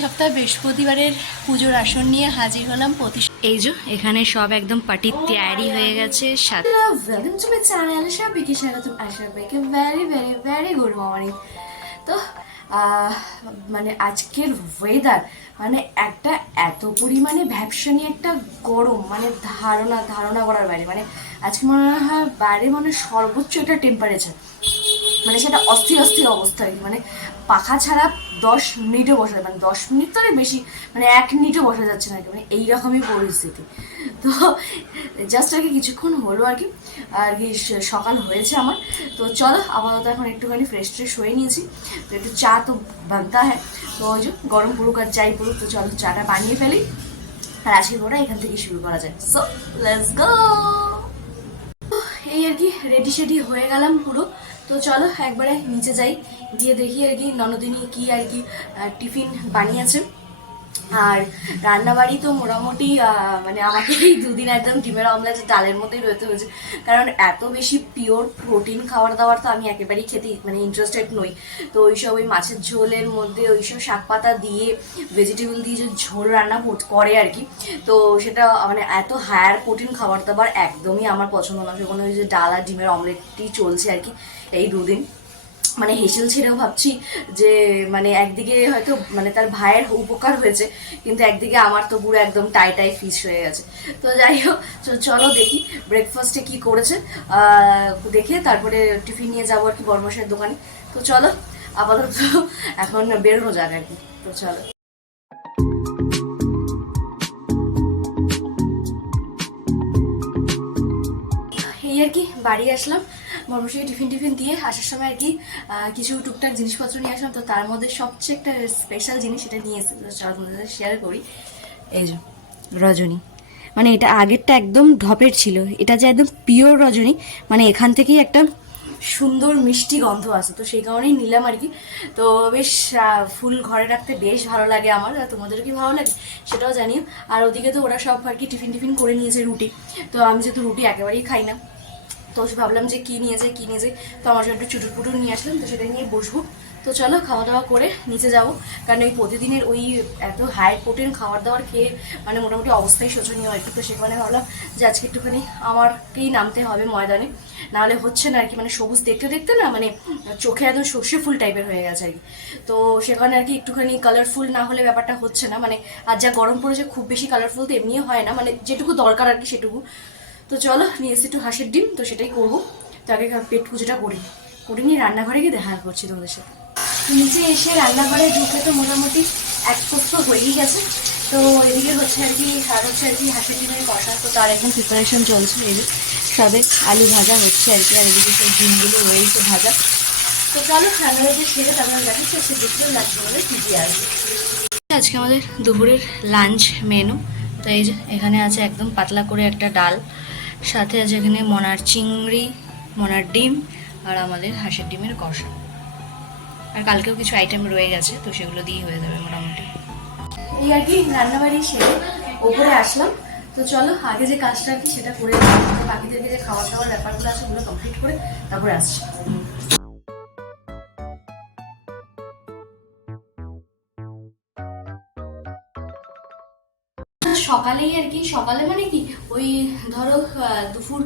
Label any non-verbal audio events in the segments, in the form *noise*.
সপ্তাহে বৃহস্পতিবারের পুজোর আসন নিয়ে হাজির হলাম প্রতি এই যে এখানে সব একদম পার্টির তৈরি হয়ে গেছে সাথে ওয়েলকাম টু মাই চ্যানেল সবাইকে স্বাগতম সবাইকে very very very good morning তো মানে আজকের ওয়েদার মানে একটা এত পরিমাণে ভ্যাপসানি একটা গরম মানে ধারণা ধারণা করার বাইরে মানে আজকে মনে হয় বাইরে মানে সর্বোচ্চ একটা টেম্পারেচার মানে সেটা অস্থির অস্থির অবস্থা আর কি মানে পাখা ছাড়া দশ মিনিটও বসা মানে দশ মিনিট তো বেশি মানে এক মিনিটও বসা যাচ্ছে না মানে এইরকমই পরিস্থিতি। তো জাস্ট আর কি কিছুক্ষণ হলো আর কি আর কি সকাল হয়েছে আমার। তো চলো, আপাতত এখন একটুখানি ফ্রেশ ট্রেশ হয়ে নিয়েছি। তো একটু চা তো বানতা হ্যাঁ তো ওই যে গরম পড়ুক আর যাই পড়ুক, তো চলো চাটা বানিয়ে ফেলি। আর আজকে ওরা এখান থেকে শুরু করা যায় সো লেটস গো এই আর কি রেডি সেডি হয়ে গেলাম পুরো। তো চলো, একবারে নিচে যাই। গিয়ে দেখি আর কি, ননদিনী কি আর কি টিফিন বানিয়েছে। আর রান্নাবাড়ি তো মোটামুটি মানে আমাকে এই দুদিন একদম ডিমের অমলেট ডালের মধ্যেই রয়েতে হয়েছে। কারণ এত বেশি পিওর প্রোটিন খাবার দাবার তো আমি একেবারেই খেতে মানে ইন্টারেস্টেড নই। তো ওইসব ওই মাছের ঝোলের মধ্যে ওইসব শাক পাতা দিয়ে ভেজিটেবল দিয়ে যে ঝোল রান্না করে আর কি। তো সেটা মানে এত হায়ার প্রোটিন খাবার দাবার একদমই আমার পছন্দ না। সেখানে ওই যে ডাল আর ডিমের অমলেটটি চলছে আর কি। এই দুদিন। মানে হেসেল ছেড়েও ভাবছি যে মানে একদিকে হয়তো মানে তার ভাইয়ের উপকার হয়েছে, কিন্তু একদিকে আমার তো পুরো একদম টাই টাই ফিস হয়ে গেছে। তো যাই হোক, চলো দেখি ব্রেকফাস্টে কি করেছে। দেখে তারপরে টিফিন নিয়ে যাব আর কি বর্মশের দোকানে। তো চলো, আপাতত এখন বেরোনো যাক আর কি। তো চলো। আর কি, বাড়ি আসলাম। মর্মশাই টিফিন টিফিন দিয়ে আসার সময় আর কি কিছু টুকটাক জিনিসপত্র নিয়ে আসলাম। তো তার মধ্যে সবচেয়ে একটা স্পেশাল জিনিস সেটা নিয়ে এসে শেয়ার করি, এই যে রজনী। মানে এটা আগেরটা একদম ঢপের ছিল। এটা যে একদম পিওর রজনী মানে এখান থেকেই একটা সুন্দর মিষ্টি গন্ধ আছে। তো সেই কারণেই নিলাম আর কি। তো বেশ ফুল ঘরে রাখতে বেশ ভালো লাগে আমার। আর তোমাদের কি ভালো লাগে? সেটাও জানিও। আর ওদিকে তো ওরা সব আর কি টিফিন টিফিন করে নিয়েছে রুটি। তো আমি যেহেতু রুটি একেবারেই খাই না। তো ভাবলাম যে কি নিয়ে যাই, কি নিয়ে যাই। তো আমার জন্য একটু চুটুর পুটুর নিয়ে আসলাম, তো সেটা নিয়ে বসবো। তো চলো খাওয়া দাওয়া করে নিচে যাব। কারণ ওই প্রতিদিনের ওই এত হাই প্রোটিন খাবার দাবার খেয়ে মানে মোটামুটি অবস্থাই শোচনীয় আর কি। তো সেখানে ভাবলাম যে আজকে একটুখানি আমারকেই নামতে হবে ময়দানে। নাহলে হচ্ছে না আর কি মানে সবুজ দেখতে দেখতে না মানে চোখে একদম সর্ষে ফুল টাইপের হয়ে গেছে আর কি। তো সেখানে আর কি একটুখানি কালারফুল না হলে ব্যাপারটা হচ্ছে না। মানে আর যা গরম পড়েছে, খুব বেশি কালারফুল তো এমনিও হয় না। মানে যেটুকু দরকার আর কি সেটুকু। তো চলো, নিয়ে এসে একটু হাঁসের ডিম, তো সেটাই করব। তো আগে পেট পুজোটা করি। করে নিয়ে রান্নাঘরে গিয়ে দেখা করছি তোমাদের সাথে। নিচে এসে রান্নাঘরে ঢুকে তো মোটামুটি এক পোস্ত হয়েই গেছে। তো এদিকে হচ্ছে আর কি, আর হচ্ছে আর কি হাঁসের ডিমের কষা। তো তার এখন প্রিপারেশন চলছে যে। সবে আলু ভাজা হচ্ছে আর কি, আর এদিকে সেই ডিমগুলো রয়েছে ভাজা। তো চলো, রান্নাঘরে সেরে তারপরে দেখি তো সে দেখতেও লাগছে বলে কি আসবে আজকে আমাদের দুপুরের লাঞ্চ মেনু তো এই যে এখানে আছে একদম পাতলা করে একটা ডাল। সাথে আছে এখানে মনার চিংড়ি, মনার ডিম আর আমাদের হাঁসের ডিমের কষা। আর কালকেও কিছু আইটেম রয়ে গেছে, তো সেগুলো দিয়েই হয়ে যাবে মোটামুটি। এই আর কি, রান্নাবাড়ি সেরে ওপরে আসলাম। তো চলো, আগে যে কাজটা কি সেটা করে। বাকিদেরকে যে খাওয়া দাওয়ার ব্যাপারগুলো আছে ওগুলো কমপ্লিট করে তারপরে আসছি। সকালেই আর কি, সকালে মানে কি ওই ধরো দুপুর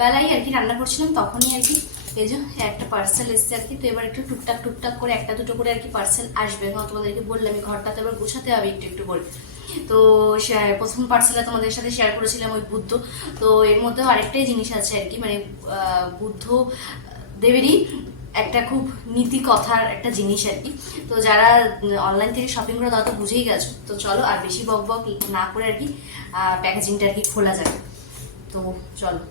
বেলায় আর কি রান্না করছিলাম, তখনই আর কি এই যে একটা পার্সেল এসছে আর কি। তো এবার একটু টুকটাক টুকটাক করে একটা দুটো করে আর কি পার্সেল আসবে। হ্যাঁ তোমাদেরকে বললাম, এই ঘরটাতে এবার গোছাতে হবে একটু একটু করে। তো প্রথম পার্সেলে তোমাদের সাথে শেয়ার করেছিলাম ওই বুদ্ধ। তো এর মধ্যেও আরেকটাই জিনিস আছে আর কি মানে বুদ্ধ দেবেরই একটা খুব নীতি কথার একটা জিনিস আর কি। তো যারা অনলাইন থেকে শপিং করে তারা তো বুঝেই গেছো। তো চলো আর বেশি বক বক না করে আর কি প্যাকেজিংটা আর কি খোলা যাবে তো চলো।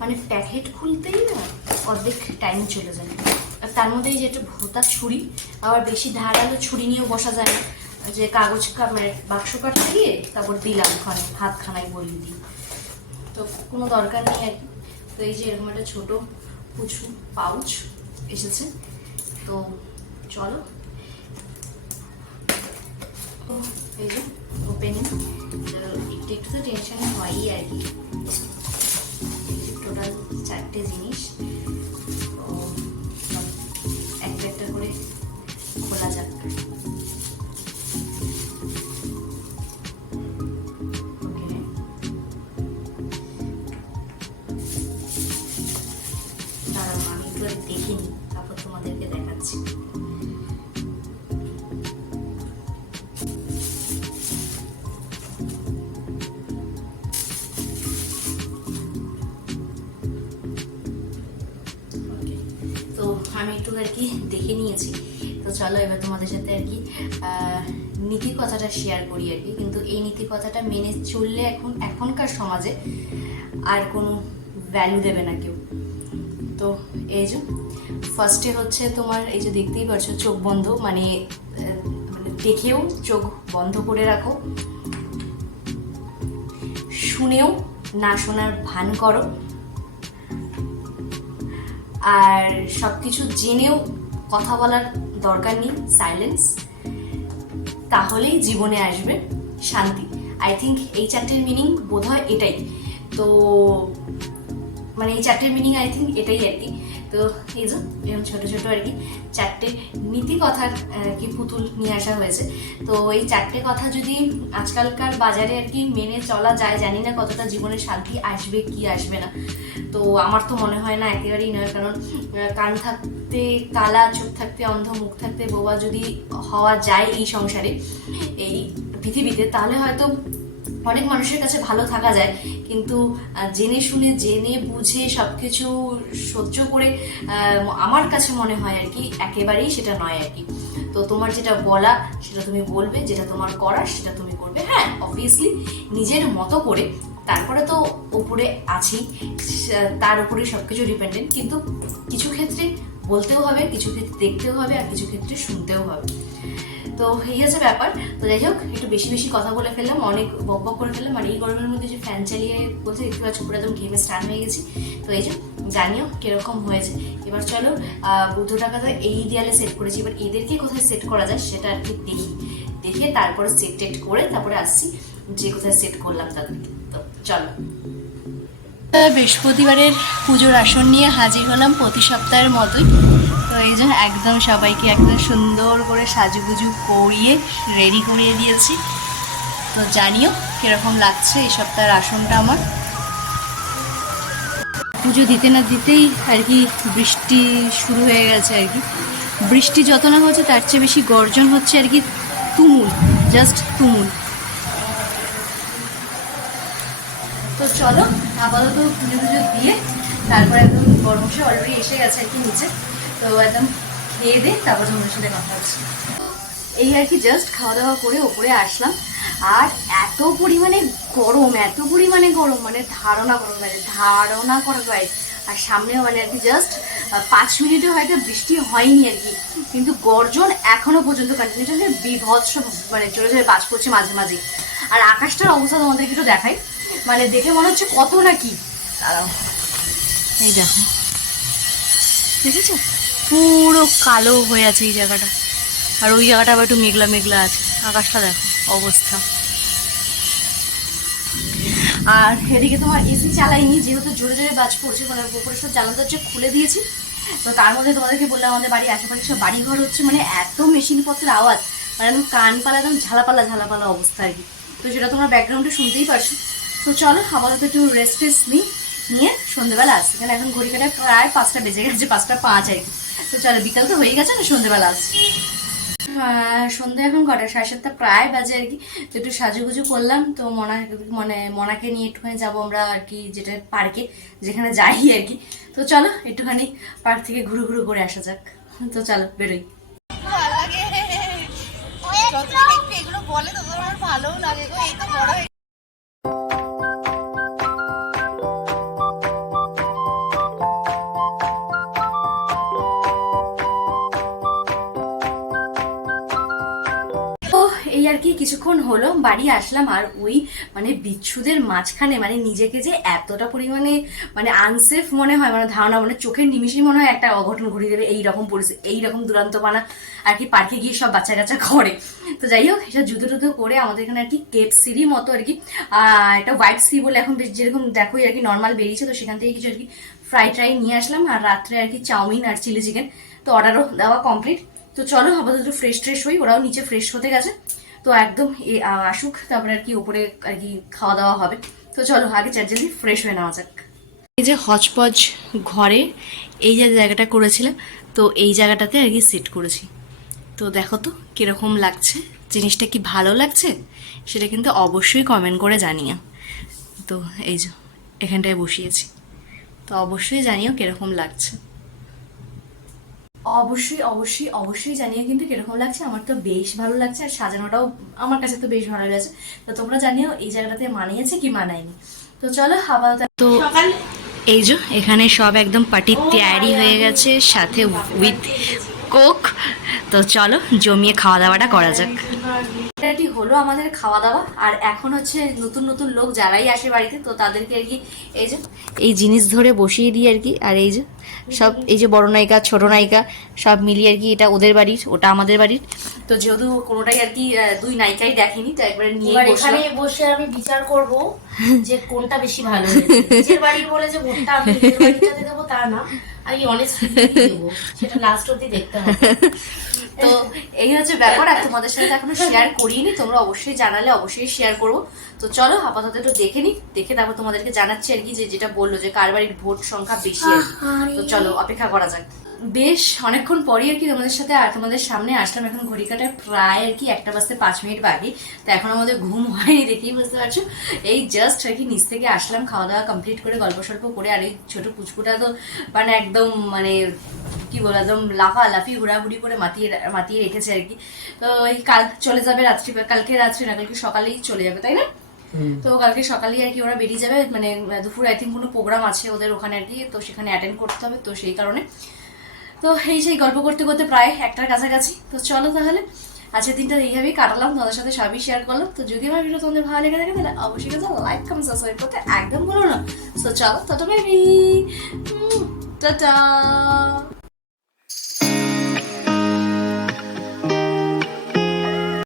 মানে প্যাকেট খুলতেই না অর্ধেক টাইম চলে যায়। আর তার মধ্যে এই যে একটা ভোতা ছুরি, আবার বেশি ধারালো ছুরি নিয়েও বসা যায় না। যে কাগজ মানে বাক্স কাটতে গিয়ে তারপর দিলাম হাতখানায় বইয়ে দিই। তো কোনো দরকার নেই আর কি। তো এই যে এরকম একটা ছোটো কুচু পাউচ এসেছে। তো চলো। এই যে ওপেনিং একটু একটু তো টেনশন হয়ই আর কি। টোটাল চারটে জিনিস। আমি একটু আর কি দেখে নিয়েছি। তো চলো এবার তোমাদের সাথে আর কি নীতি কথাটা শেয়ার করি আর কি। কিন্তু এই নীতি কথাটা মেনে চললে এখন, এখনকার সমাজে আর কোনো ভ্যালু দেবে না কেউ। তো এই যে ফার্স্টে হচ্ছে তোমার, এই যে দেখতেই পারছ চোখ বন্ধ মানে মানে দেখেও চোখ বন্ধ করে রাখো। শুনেও না শোনার ভান করো। আর সব কিছু জেনেও কথা বলার দরকার নেই সাইলেন্স তাহলেই জীবনে আসবে শান্তি। আই থিঙ্ক এই চারটের মিনিং বোধ হয় এটাই। তো মানে এই চারটের মিনিং আই থিঙ্ক এটাই আর কি। তো এই যে এরকম ছোট ছোট আর কি চারটে নীতি কথার আর কি পুতুল নিয়ে আসা হয়েছে। তো এই চারটে কথা যদি আজকালকার বাজারে আর কি মেনে চলা যায়, জানি না কতটা জীবনে শান্তি আসবে, কি আসবে না। তো আমার তো মনে হয় না, একেবারেই নয়। কারণ কান থাকতে কালা, চোখ থাকতে অন্ধ, মুখ থাকতে বোবা যদি হওয়া যায় এই সংসারে, এই পৃথিবীতে, তাহলে হয়তো অনেক মানুষের কাছে ভালো থাকা যায়। কিন্তু জেনে শুনে, জেনে বুঝে সব কিছু সহ্য করে আমার কাছে মনে হয় আর কি, একেবারেই সেটা নয় আর কি। তো তোমার যেটা বলা, সেটা তুমি বলবে, যেটা তোমার করার সেটা তুমি করবে। হ্যাঁ অবভিয়াসলি নিজের মতো করে, তারপরে তো ওপরে আছেই সে- তার উপরে সব কিছু ডিপেন্ডেন্ট কিন্তু কিছু ক্ষেত্রে বলতেও হবে, কিছু ক্ষেত্রে দেখতেও হবে, আর কিছু ক্ষেত্রে শুনতেও হবে। তো এই হচ্ছে ব্যাপার। তো যাই হোক, একটু বেশি বেশি কথা বলে ফেললাম, অনেক বক বক করে ফেললাম। আর এই গরমের মধ্যে যে ফ্যান চালিয়ে বলতে দেখতে পাচ্ছ, পুরো একদম ঘেমে স্টান হয়ে গেছি। তো এই যে, জানিও কীরকম হয়েছে। এবার চলো বুদ্ধ টাকা তো এই দেয়ালে সেট করেছি। এবার এদেরকে কোথায় সেট করা যায় সেটা আর কি দেখি। দেখে তারপরে সেট টেট করে তারপরে আসছি যে কোথায় সেট করলাম তাদেরকে তো চলো। বৃহস্পতিবারের পুজোর আসন নিয়ে হাজির হলাম প্রতি সপ্তাহের মতোই। এই জন্য একদম সবাইকে একদম সুন্দর করে সাজুগুজু করিয়ে রেডি করিয়ে দিয়েছি। তো জানিও কীরকম লাগছে এই সপ্তাহের আসনটা আমার। পুজো দিতে না দিতেই আর কি বৃষ্টি শুরু হয়ে গেছে আর কি। বৃষ্টি যত না হচ্ছে তার চেয়ে বেশি গর্জন হচ্ছে আর কি তুমুল জাস্ট তুমুল। তো চলো, আপাতত পুজো টুজো দিয়ে তারপর একদম বর্মশে অলরেডি এসে গেছে আর কি নিচে। তো একদম খেয়ে দিয়ে তারপর তোমাদের সাথে কথা হচ্ছে। এই আর কি জাস্ট খাওয়া দাওয়া করে ওপরে আসলাম। আর এত পরিমাণে গরম, এত পরিমাণে গরম মানে ধারণা করো মানে ধারণা করা যায় আর সামনেও মানে আর কি জাস্ট পাঁচ মিনিটও হয়তো বৃষ্টি হয়নি আর কি, কিন্তু গর্জন এখনও পর্যন্ত কন্টিনিউসলি বিভৎস মানে চলে চলে বাজ পড়ছে মাঝে মাঝে। আর আকাশটার অবস্থা তোমাদেরকে একটু দেখাই। মানে দেখে মনে হচ্ছে কত না কি। এই দেখো। দেখেছ? পুরো কালো হয়ে আছে এই জায়গাটা। আর ওই জায়গাটা আবার একটু মেঘলা মেঘলা আছে। আকাশটা দেখো, অবস্থা। আর এদিকে তোমার এসি চালাইনি, যেহেতু জোরে জোরে বাজ পড়ছে মানে উপরে সব জানালা হচ্ছে খুলে দিয়েছি। তো তার মধ্যে তোমাদেরকে বললাম, আমাদের বাড়ির আশেপাশে সব বাড়ি ঘর হচ্ছে মানে এত মেশিনপত্রের আওয়াজ। মানে একদম কান পালা, একদম ঝালাপালা ঝালাপালা অবস্থা আর কি। তো সেটা তোমরা ব্যাকগ্রাউন্ডে শুনতেই পারছ। তো চলো আপাতত একটু রেস্ট টেস্ট নিই, নিয়ে সন্ধ্যেবেলা আসছি কারণ এখন ঘড়ি কাটায় প্রায় পাঁচটা বেজে গেছে, পাঁচটা পাঁচ আর কি। তো চলো, বিকাল তো হয়ে গেছে না সন্ধ্যেবেলা আসছি। সন্ধ্যা এখন কটা? সাড়ে সাতটা, প্রায় বাজে আর কি। তো একটু সাজুগুজু করলাম, তো মনা মানে মনাকে নিয়ে একটুখানি যাব আমরা আর কি, যেটা পার্কে, যেখানে যাই আর কি। তো চলো, একটুখানি পার্ক থেকে ঘুরু ঘুরু করে আসা যাক। তো চলো, বেরোই। আমার লাগে। কি কিছুক্ষণ হলো, বাড়ি আসলাম আর ওই মানে বিচ্ছুদের মাঝখানে মানে নিজেকে যে এতটা পরিমাণে মানে আনসেফ মনে হয় মানে ধারণা মানে চোখের নিমিষেই মনে হয় একটা অঘটন ঘটিয়ে দেবে এইরকম পরিস্থিতি এইরকম দুরান্ত পানা আর কি পার্কে গিয়ে সব বাচ্চা কাচ্চা করে। তো যাই হোক সেটা জুতো টুতো করে আমাদের এখানে আর কি কেপ সিরি মতো আর কি একটা হোয়াইট সি বলে এখন বেশ যেরকম দেখোই আর কি নর্মাল বেরিয়েছে, তো সেখান থেকে কিছু আর কি ফ্রাইড রাই নিয়ে আসলাম আর রাত্রে আর কি চাউমিন আর চিলি চিকেন তো অর্ডারও দেওয়া কমপ্লিট তো চলো আপাতত ফ্রেশ ট্রেশ হই, ওরাও নিচে ফ্রেশ হতে গেছে। তো একদম আসুক, তারপরে আর কি ওপরে আর কি খাওয়া দাওয়া হবে। তো চলো, আগে চার ফ্রেশ হয়ে নেওয়া যাক। এই যে হজপজ ঘরে, এই যে জায়গাটা করেছিলাম, তো এই জায়গাটাতে আর কি সেট করেছি। তো দেখো তো, কীরকম লাগছে, জিনিসটা কি ভালো লাগছে? সেটা কিন্তু অবশ্যই কমেন্ট করে জানিও। তো এই যে, এখানটায় বসিয়েছি। তো অবশ্যই জানিও কীরকম লাগছে। অবশ্যই অবশ্যই অবশ্যই জানিয়ে কিন্তু কীরকম লাগছে। আমার তো বেশ ভালো লাগছে আর সাজানোটাও আমার কাছে তো বেশ ভালো লাগছে। তো তোমরা জানিও এই জায়গাটাতে মানিয়েছে কি মানায়নি। তো চলো আপাতত তো এই যে এখানে সব একদম পার্টি তৈরি হয়ে গেছে সাথে উইথ কোক তো চলো জমিয়ে খাওয়া দাওয়াটা করা যাক। এটি হলো আমাদের খাওয়া দাওয়া আর এখন হচ্ছে নতুন নতুন লোক যারাই আসে বাড়িতে তো তাদেরকে আর কি এই যে এই জিনিস ধরে বসিয়ে দিই আর কি আর এই যে সব এই যে বড় নায়িকা ছোট নায়িকা সব মিলিয়ে আর কি এটা ওদের বাড়ির ওটা আমাদের বাড়ির। তো যেহেতু কোনোটাই আর কি দুই নায়িকাই দেখেনি তো একবারে নিয়ে এখানে বসে আমি বিচার করব যে কোনটা বেশি ভালো *laughs* নিজের বাড়ির বলে যে ভোটটা আমি নিজের বাড়িটাতে দেবো তা না। আমি অনেস্ট দেবো সেটা লাস্ট অব্দি দেখতে হবে। *laughs* তো এই হচ্ছে ব্যাপার, আর তোমাদের সাথে এখনও শেয়ার করিনি, তোমরা অবশ্যই জানালে, অবশ্যই শেয়ার করব। তো চলো, আপাতত একটু দেখে নি, দেখে তারপর তোমাদেরকে জানাচ্ছি আর কি যে যেটা বলল, যে কার বাড়ির ভোট সংখ্যা বেশি তো চলো, অপেক্ষা করা যাক। বেশ, অনেকক্ষণ পরই আর কি তোমাদের সাথে, আর তোমাদের সামনে আসলাম, এখন ঘড়ি কাটায় প্রায় আর কি একটা বাজতে পাঁচ মিনিট বাকি। তো এখন আমাদের ঘুম হয়নি দেখেই বুঝতে পারছ। এই জাস্ট আর কি নিচ থেকে আসলাম, খাওয়া দাওয়া কমপ্লিট করে গল্প সল্প করে, আর এই ছোট পুচকুটা তো মানে একদম মানে কি বলে একদম লাফা লাফি ঘোরাঘুরি করে মাতিয়ে মাতিয়ে রেখেছে আর কি। তো এই কাল চলে যাবে রাত্রি কালকে রাত্রি না কালকে সকালেই চলে যাবে তাই না? তো কালকে সকালেই আর কি ওরা বেরিয়ে যাবে মানে দুপুর আই থিঙ্ক কোনো প্রোগ্রাম আছে ওদের ওখানে আর কি তো সেখানে অ্যাটেন্ড করতে হবে তো সেই কারণে। তো এই সেই গল্প করতে করতে প্রায় একটার কাছাকাছি। তো চলো তাহলে আজকের দিনটা এইভাবেই কাটালাম তোমাদের সাথে সবই শেয়ার করলাম। তো যদি আমার ভিডিও তোমাদের ভালো লেগে থাকে তাহলে অবশ্যই কিন্তু লাইক কমেন্ট সাবস্ক্রাইব করতে একদম বলো না। তো চলো টাটা বাই টাটা।